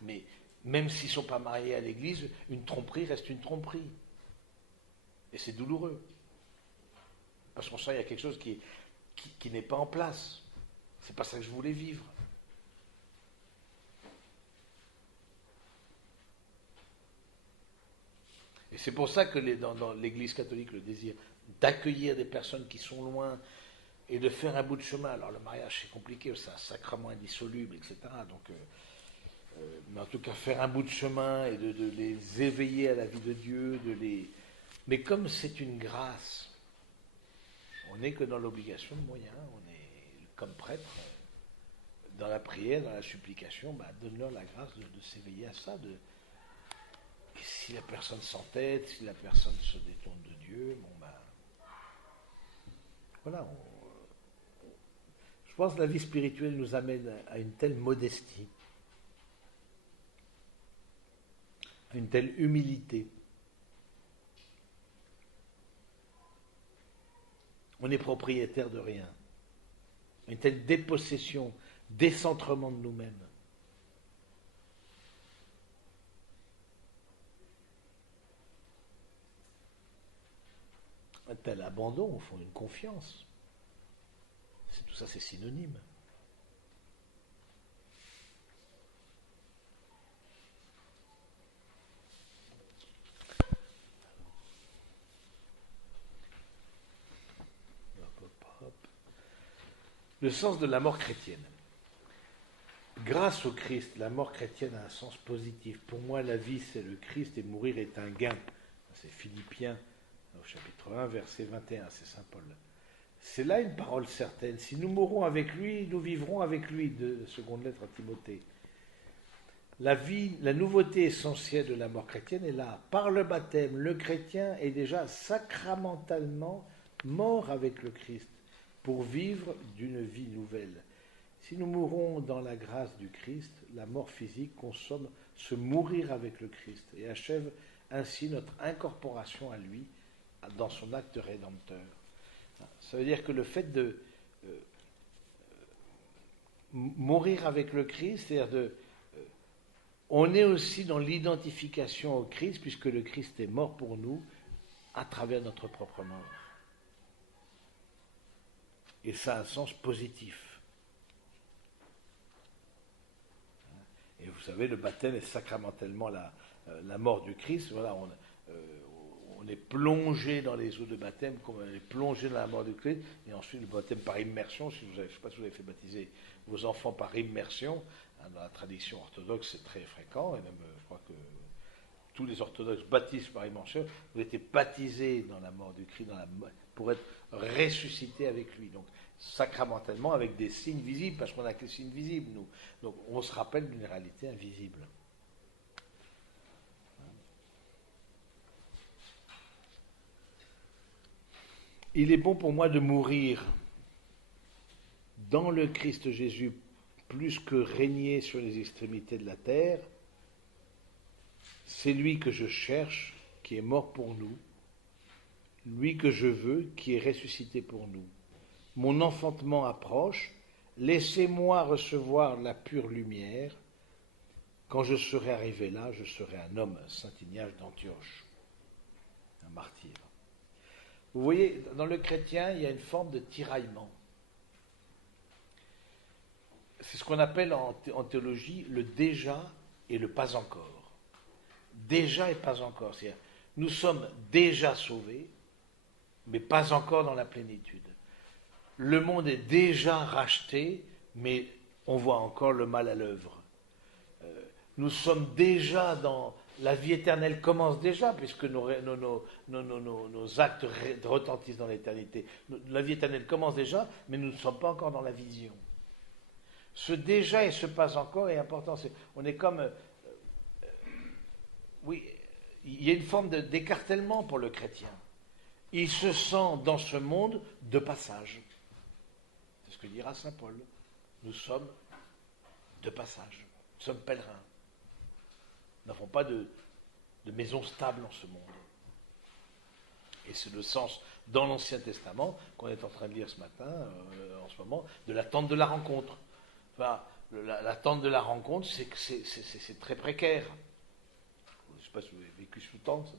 Mais même s'ils ne sont pas mariés à l'Église, une tromperie reste une tromperie. Et c'est douloureux. Parce qu'on sent qu'il y a quelque chose qui n'est pas en place. C'est pas ça que je voulais vivre. Et c'est pour ça que dans l'Église catholique, le désir d'accueillir des personnes qui sont loin, et de faire un bout de chemin. Alors le mariage c'est compliqué, c'est un sacrement indissoluble, etc. Donc, mais en tout cas faire un bout de chemin et de les éveiller à la vie de Dieu, mais comme c'est une grâce, on n'est que dans l'obligation de moyens, on est comme prêtre, dans la prière, dans la supplication, donne-leur la grâce de s'éveiller à ça, et si la personne s'entête, si la personne se détourne de Dieu, voilà, je pense que la vie spirituelle nous amène à une telle modestie, à une telle humilité. On est propriétaire de rien. Une telle dépossession, décentrement de nous-mêmes. Un tel abandon, au fond, une confiance. Tout ça, c'est synonyme. Le sens de la mort chrétienne. Grâce au Christ, la mort chrétienne a un sens positif. Pour moi, la vie, c'est le Christ et mourir est un gain. C'est Philippiens, au chapitre 1, verset 21, c'est saint Paul. C'est là une parole certaine. Si nous mourrons avec lui, nous vivrons avec lui, de seconde lettre à Timothée. La vie, la nouveauté essentielle de la mort chrétienne est là. Par le baptême, le chrétien est déjà sacramentalement mort avec le Christ pour vivre d'une vie nouvelle. Si nous mourons dans la grâce du Christ, la mort physique consomme se mourir avec le Christ et achève ainsi notre incorporation à lui dans son acte rédempteur. Ça veut dire que le fait de mourir avec le Christ, c'est-à-dire on est aussi dans l'identification au Christ, puisque le Christ est mort pour nous à travers notre propre mort. Et ça a un sens positif. Et vous savez, le baptême est sacramentellement la mort du Christ. Voilà, on est plongé dans les eaux de baptême, comme on est plongé dans la mort du Christ, et ensuite le baptême par immersion. Je ne sais pas si vous avez fait baptiser vos enfants par immersion. Dans la tradition orthodoxe, c'est très fréquent, et même je crois que tous les orthodoxes baptisent par immersion. Vous êtes baptisés dans la mort du Christ, pour être ressuscité avec lui. Donc, sacramentellement, avec des signes visibles, parce qu'on n'a que des signes visibles, nous. Donc, on se rappelle d'une réalité invisible. Il est bon pour moi de mourir dans le Christ Jésus plus que régner sur les extrémités de la terre. C'est lui que je cherche, qui est mort pour nous, lui que je veux, qui est ressuscité pour nous. Mon enfantement approche, laissez-moi recevoir la pure lumière. Quand je serai arrivé là, je serai un homme, saint Ignace d'Antioche, un martyr. Vous voyez, dans le chrétien, il y a une forme de tiraillement. C'est ce qu'on appelle en théologie le déjà et le pas encore. Déjà et pas encore. C'est-à-dire, nous sommes déjà sauvés, mais pas encore dans la plénitude. Le monde est déjà racheté, mais on voit encore le mal à l'œuvre. Nous sommes déjà dans... La vie éternelle commence déjà, puisque nos actes retentissent dans l'éternité. La vie éternelle commence déjà, mais nous ne sommes pas encore dans la vision. Ce déjà et ce pas encore est important. On est comme... oui, il y a une forme d'écartèlement pour le chrétien. Il se sent dans ce monde de passage. C'est ce que dira saint Paul. Nous sommes de passage. Nous sommes pèlerins. Nous n'avons pas de maison stable en ce monde. Et c'est le sens, dans l'Ancien Testament, qu'on est en train de lire ce matin, en ce moment, de la tente de la rencontre. Enfin, la tente de la rencontre, c'est très précaire. Je ne sais pas si vous avez vécu sous tente,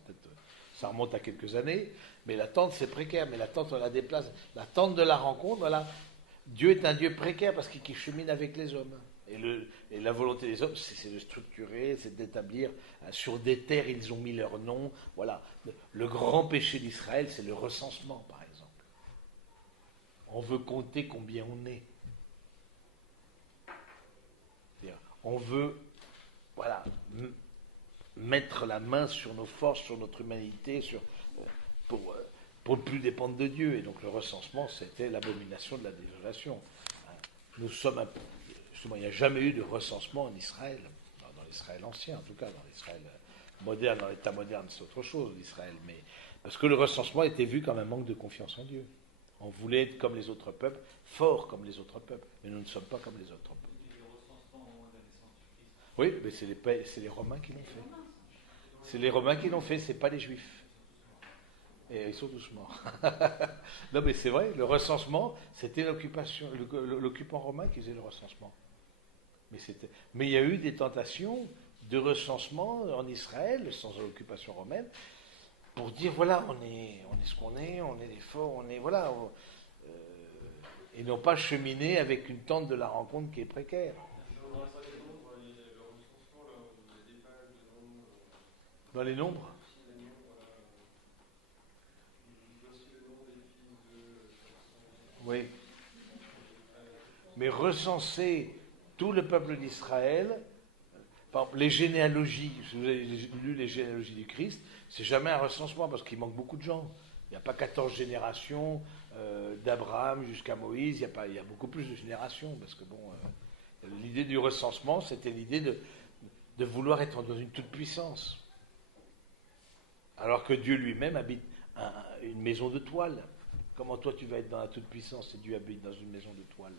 ça remonte à quelques années, mais la tente, c'est précaire. Mais la tente, on la déplace. La tente de la rencontre, voilà. Dieu est un Dieu précaire parce qu'il chemine avec les hommes. Et la volonté des hommes, c'est de structurer, c'est d'établir. Sur des terres, ils ont mis leur nom. Voilà. Le grand péché d'Israël, c'est le recensement, par exemple. On veut compter combien on est. C'est-à-dire, on veut, voilà, mettre la main sur nos forces, sur notre humanité, pour ne plus dépendre de Dieu. Et donc le recensement, c'était l'abomination de la désolation. Nous sommes justement, il n'y a jamais eu de recensement en Israël, dans l'Israël ancien en tout cas, dans l'Israël moderne, dans l'État moderne, c'est autre chose, l'Israël, mais parce que le recensement était vu comme un manque de confiance en Dieu. On voulait être comme les autres peuples, forts comme les autres peuples, mais nous ne sommes pas comme les autres peuples. Oui, mais c'est les Romains qui l'ont fait. C'est les Romains qui l'ont fait, c'est pas les Juifs. Et ils sont tous morts. Non, mais c'est vrai, le recensement, c'était l'occupant romain qui faisait le recensement. Mais il y a eu des tentations de recensement en Israël, sans l'occupation romaine, pour dire voilà, on est ce qu'on est des forts, on est voilà, et non pas cheminer avec une tente de la rencontre qui est précaire. Dans les nombres. Oui. Mais recenser tout le peuple d'Israël, par exemple, les généalogies, si vous avez lu les généalogies du Christ, c'est jamais un recensement parce qu'il manque beaucoup de gens. Il n'y a pas 14 générations d'Abraham jusqu'à Moïse, il y a beaucoup plus de générations parce que bon, l'idée du recensement, c'était l'idée de vouloir être dans une toute-puissance. Alors que Dieu lui-même habite une maison de toile. Comment toi tu vas être dans la toute-puissance si Dieu habite dans une maison de toile?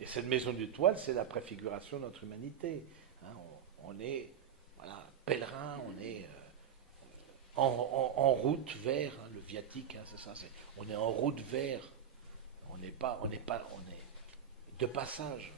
Et cette maison de toile, c'est la préfiguration de notre humanité. Hein, on est voilà, pèlerin, on est en route vers le viatique, hein, c'est ça. On est en route vers. On est de passage.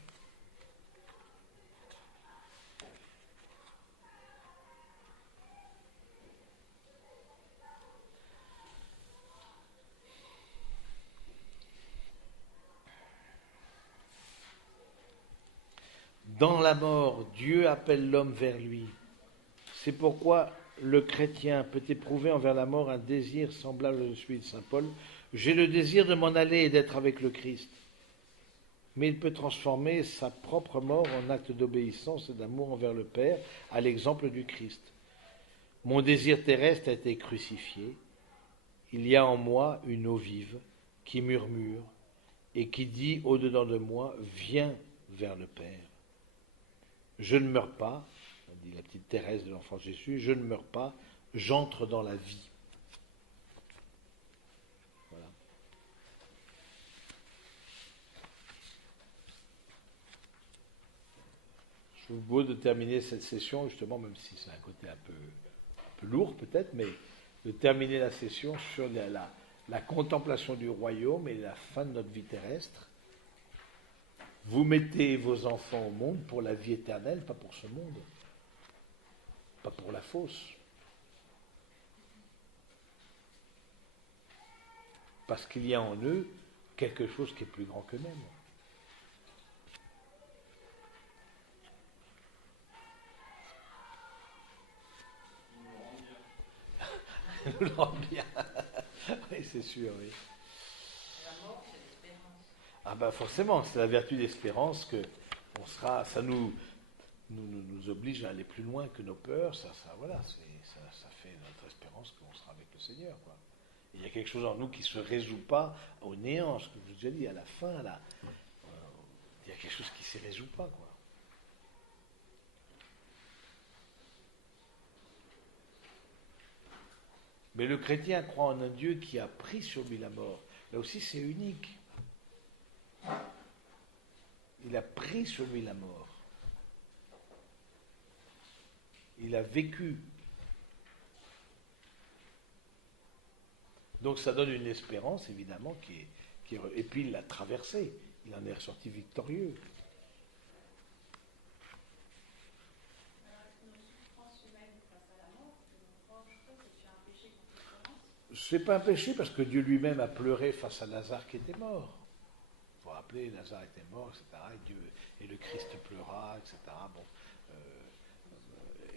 Dans la mort, Dieu appelle l'homme vers lui. C'est pourquoi le chrétien peut éprouver envers la mort un désir semblable à celui de saint Paul. J'ai le désir de m'en aller et d'être avec le Christ. Mais il peut transformer sa propre mort en acte d'obéissance et d'amour envers le Père, à l'exemple du Christ. Mon désir terrestre a été crucifié. Il y a en moi une eau vive qui murmure et qui dit au-dedans de moi, viens vers le Père. Je ne meurs pas, dit la petite Thérèse de l'Enfant Jésus, je ne meurs pas, j'entre dans la vie. Voilà. Je trouve beau de terminer cette session, justement, même si c'est un côté un peu lourd peut-être, mais de terminer la session sur la contemplation du royaume et la fin de notre vie terrestre. Vous mettez vos enfants au monde pour la vie éternelle, pas pour ce monde, pas pour la fausse. Parce qu'il y a en eux quelque chose qui est plus grand qu'eux-mêmes. Nous le rend bien. Oui, c'est sûr, oui. Ah ben forcément, c'est la vertu d'espérance que on sera, ça nous oblige à aller plus loin que nos peurs, ça fait notre espérance qu'on sera avec le Seigneur, quoi. Et il y a quelque chose en nous qui ne se résout pas au néant, ce que je vous ai déjà dit, à la fin, il y a quelque chose qui ne se résout pas, quoi. Mais le chrétien croit en un Dieu qui a pris sur lui la mort. Là aussi, c'est unique. Il a pris sur lui la mort. Il a vécu. Donc ça donne une espérance, évidemment, et puis il l'a traversé. Il en est ressorti victorieux. C'est pas un péché parce que Dieu lui-même a pleuré face à Lazare qui était mort. Il faut rappeler, Lazare était mort, etc. Et le Christ pleura, etc. Bon,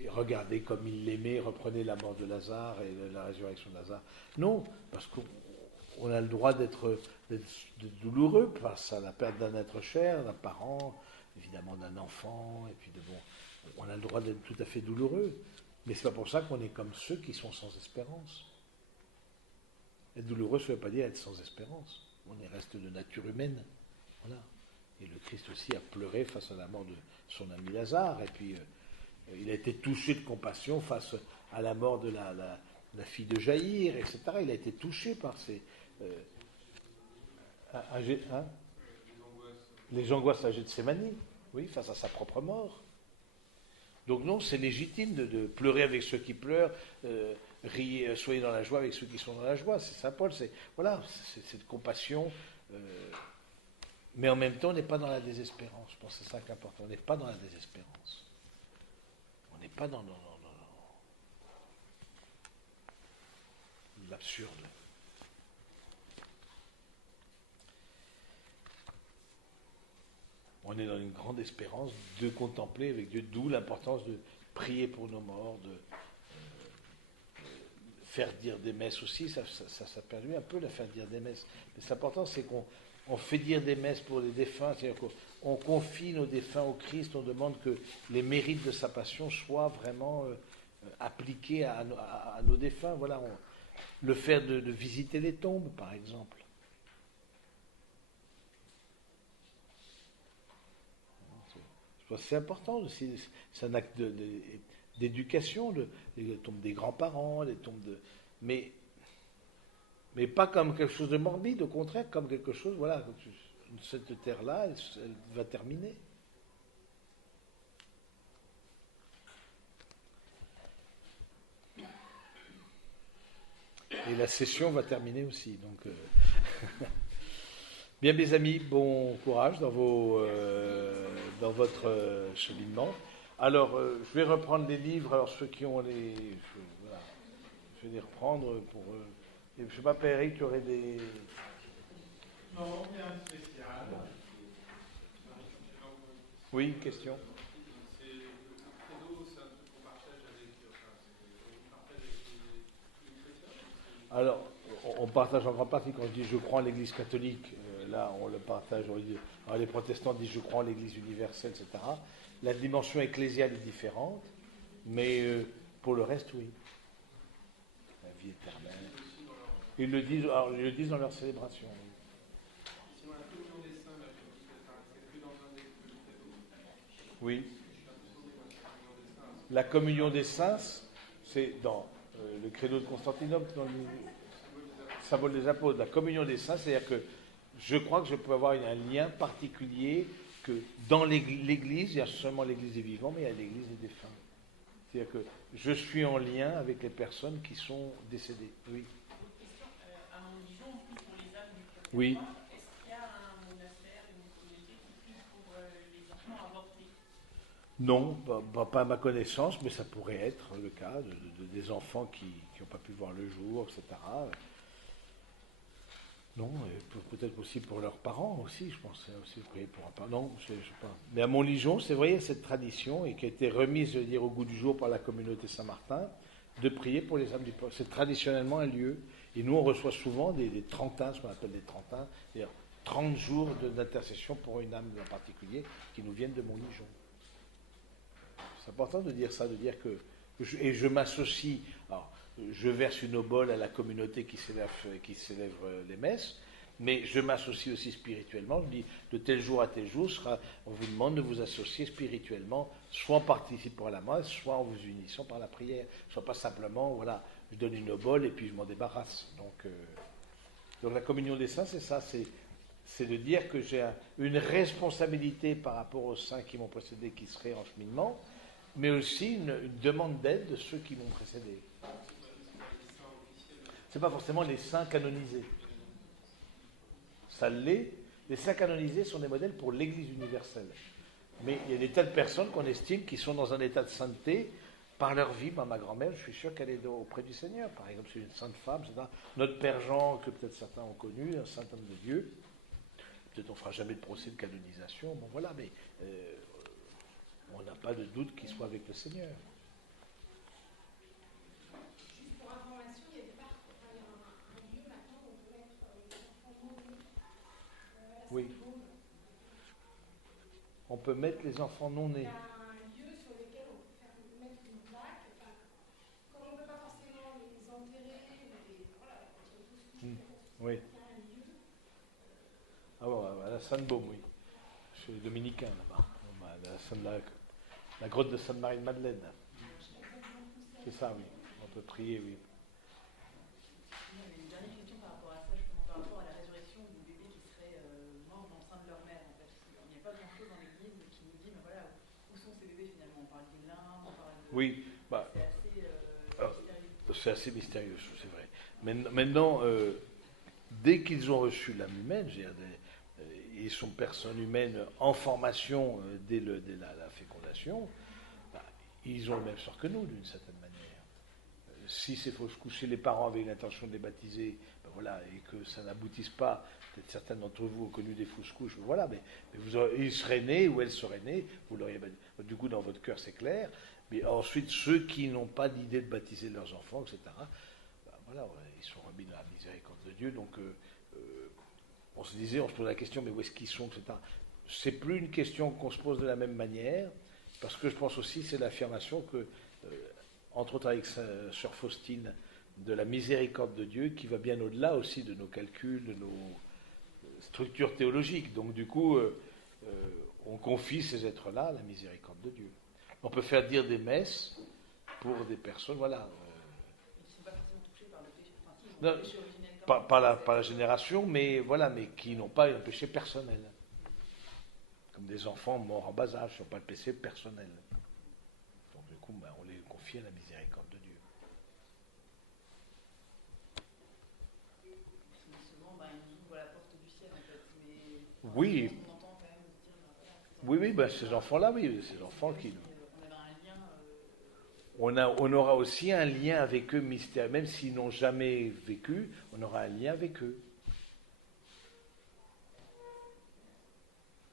et regardez comme il l'aimait, reprenez la mort de Lazare et la résurrection de Lazare. Non, parce qu'on on a le droit d'être douloureux face à la perte d'un être cher, d'un parent, évidemment d'un enfant, et puis on a le droit d'être tout à fait douloureux. Mais c'est pas pour ça qu'on est comme ceux qui sont sans espérance. Être douloureux, ça ne veut pas dire être sans espérance. On reste de nature humaine. Voilà. Et le Christ aussi a pleuré face à la mort de son ami Lazare. Et puis, il a été touché de compassion face à la mort de la fille de Jaïr, etc. Il a été touché par ces... les angoisses à Gethsémani, oui, face à sa propre mort. Donc non, c'est légitime de pleurer avec ceux qui pleurent, riez, soyez dans la joie avec ceux qui sont dans la joie. C'est Saint Paul, c'est cette compassion, mais en même temps, on n'est pas dans la désespérance. Je pense que c'est ça qui est important. On n'est pas dans la désespérance. On n'est pas dans l'absurde. On est dans une grande espérance de contempler avec Dieu, d'où l'importance de prier pour nos morts, de faire dire des messes aussi. Ça permet un peu de faire dire des messes. Mais l'important, c'est qu'on fait dire des messes pour les défunts, c'est-à-dire qu'on confie nos défunts au Christ, on demande que les mérites de sa passion soient vraiment appliqués à nos défunts. Voilà, le faire de visiter les tombes, par exemple. C'est important aussi, c'est un acte d'éducation, les tombes des grands-parents, les tombes de... Mais pas comme quelque chose de morbide, au contraire, comme quelque chose, voilà, cette terre-là, elle va terminer. Et la session va terminer aussi, donc... Bien, mes amis, bon courage dans votre cheminement. Alors, je vais reprendre les livres. Alors, ceux qui ont les... Voilà, je vais les reprendre pour... je ne sais pas, Père Eric, tu aurais des... Non, rien de spécial. Bon. Oui, une question. Le credo, c'est un truc qu'on partage avec les chrétiens. Alors, on partage en grande partie quand je dis je crois en l'Église catholique. Là, on le partage. Alors, les protestants disent je crois en l'Église universelle, etc. La dimension ecclésiale est différente, mais pour le reste, oui. La vie éternelle. Ils le disent dans leur célébration. Sinon, la communion des saints, c'est que dans un des credos. Oui. La communion des saints, c'est dans le credo de Constantinople, dans le symbole des apôtres. La communion des saints, c'est-à-dire que je crois que je peux avoir un lien particulier, que dans l'Église, il y a seulement l'Église des vivants, mais il y a l'Église des défunts. C'est-à-dire que je suis en lien avec les personnes qui sont décédées. Oui. Question, à Montdijon, pour les âmes du purgatoire, Oui. est-ce qu'il y a un monastère, une communauté qui prie pour les enfants avortés? Non, pas à ma connaissance, mais ça pourrait être le cas des enfants qui n'ont pas pu voir le jour, etc. Non, peut-être aussi pour leurs parents aussi, je pensais aussi prier pour un parent. Non, je ne sais pas. Mais à Montligeon, c'est vrai, il y a cette tradition, et qui a été remise, je veux dire, au goût du jour par la communauté Saint-Martin, de prier pour les âmes du purgatoire. C'est traditionnellement un lieu. Et nous, on reçoit souvent des trentins, ce qu'on appelle des trentins, c'est-à-dire 30 jours d'intercession pour une âme en particulier, qui nous viennent de Montligeon. C'est important de dire ça, de dire que... Et je m'associe... Alors, je verse une obole à la communauté qui célèbre les messes, mais je m'associe aussi spirituellement. Je dis, de tel jour à tel jour, on vous demande de vous associer spirituellement, soit en participant à la messe, soit en vous unissant par la prière. Soit pas simplement, voilà, je donne une obole et puis je m'en débarrasse. Donc la communion des saints, c'est ça, c'est de dire que j'ai une responsabilité par rapport aux saints qui m'ont précédé, qui seraient en cheminement, mais aussi une demande d'aide de ceux qui m'ont précédé. Ce n'est pas forcément les saints canonisés. Ça l'est. Les saints canonisés sont des modèles pour l'Église universelle. Mais il y a des tas de personnes qu'on estime qui sont dans un état de sainteté par leur vie. Ma grand-mère, je suis sûr qu'elle est auprès du Seigneur. Par exemple, c'est une sainte femme. C'est notre Père Jean, que peut-être certains ont connu, un saint homme de Dieu. Peut-être on ne fera jamais de procès de canonisation. Bon, voilà, mais on n'a pas de doute qu'il soit avec le Seigneur. Juste pour information, il y a des parcs, enfin, il y a un lieu maintenant où on peut être peut mettre les enfants non Il y nés. a un lieu sur lequel on peut faire mettre une plaque. Enfin, comme on ne peut pas forcément les enterrer, voilà, entre tous, Oui. il y a un lieu. Ah bon, à la Sainte-Baume, oui. Chez les Dominicains, là-bas. La grotte de Sainte-Marie-de-Madeleine. C'est ça, oui. On peut prier, oui. Une dernière question par rapport à ça, justement, par rapport à la résurrection des bébés qui seraient morts dans le sein de leur mère. En fait. Il n'y a pas grand-chose dans l'Église qui nous dit, mais voilà, où sont ces bébés finalement? On parle du limbe, on parle de... Oui, bah, c'est assez c'est assez mystérieux. mystérieux, c'est vrai. Maintenant, dès qu'ils ont reçu l'âme humaine, je veux dire, ils sont personnes humaines en formation dès la fécondation, bah, ils ont le même sort que nous, d'une certaine manière. Si c'est fausses couches, si les parents avaient l'intention de les baptiser, ben voilà, et que ça n'aboutisse pas, peut-être certains d'entre vous ont connu des fausses couches, voilà, mais ils seraient nés ou elles seraient nées, vous l'auriez baptisé. Du coup, dans votre cœur, c'est clair. Mais ensuite, ceux qui n'ont pas d'idée de baptiser leurs enfants, etc., ben voilà, ils sont remis dans la miséricorde de Dieu. Donc, on se pose la question, mais où est-ce qu'ils sont, etc. C'est plus une question qu'on se pose de la même manière, parce que je pense aussi, c'est l'affirmation que, entre autres avec Sœur Faustine, de la miséricorde de Dieu, qui va bien au-delà aussi de nos calculs, de nos structures théologiques. Donc, du coup, on confie ces êtres-là à la miséricorde de Dieu. On peut faire dire des messes pour des personnes, voilà. Ils ne sont pas forcément touchés par le péché. Enfin, si, ils ont Non, le péché originel quand même. Pas la génération, mais voilà, mais qui n'ont pas un péché personnel. Comme des enfants morts en bas âge, qui n'ont pas le péché personnel. Donc du coup, on les confie à la miséricorde de Dieu. Souvent, ils ouvrent la porte du ciel, en fait. Mais Oui. on entend quand même se dire, voilà, Oui, ces enfants-là, oui, ces enfants qui... on avait un lien... On aura aussi un lien avec eux mystérieux, même s'ils n'ont jamais vécu, on aura un lien avec eux.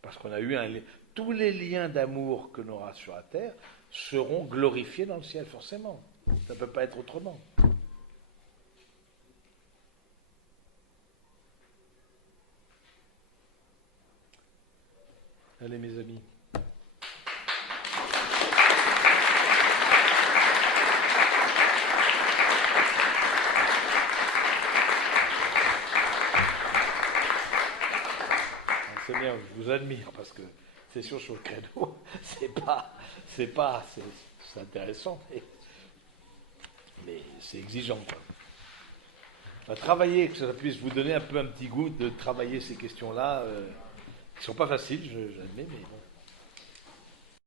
Parce qu'on a eu un lien. Tous les liens d'amour que l'on aura sur la terre seront glorifiés dans le ciel, forcément. Ça ne peut pas être autrement. Allez, mes amis. C'est bien, je vous admire parce que c'est sûr sur le credo, c'est intéressant, mais c'est exigeant, quoi. On va travailler, que ça puisse vous donner un petit goût de travailler ces questions-là, qui ne sont pas faciles, j'admets, mais bon.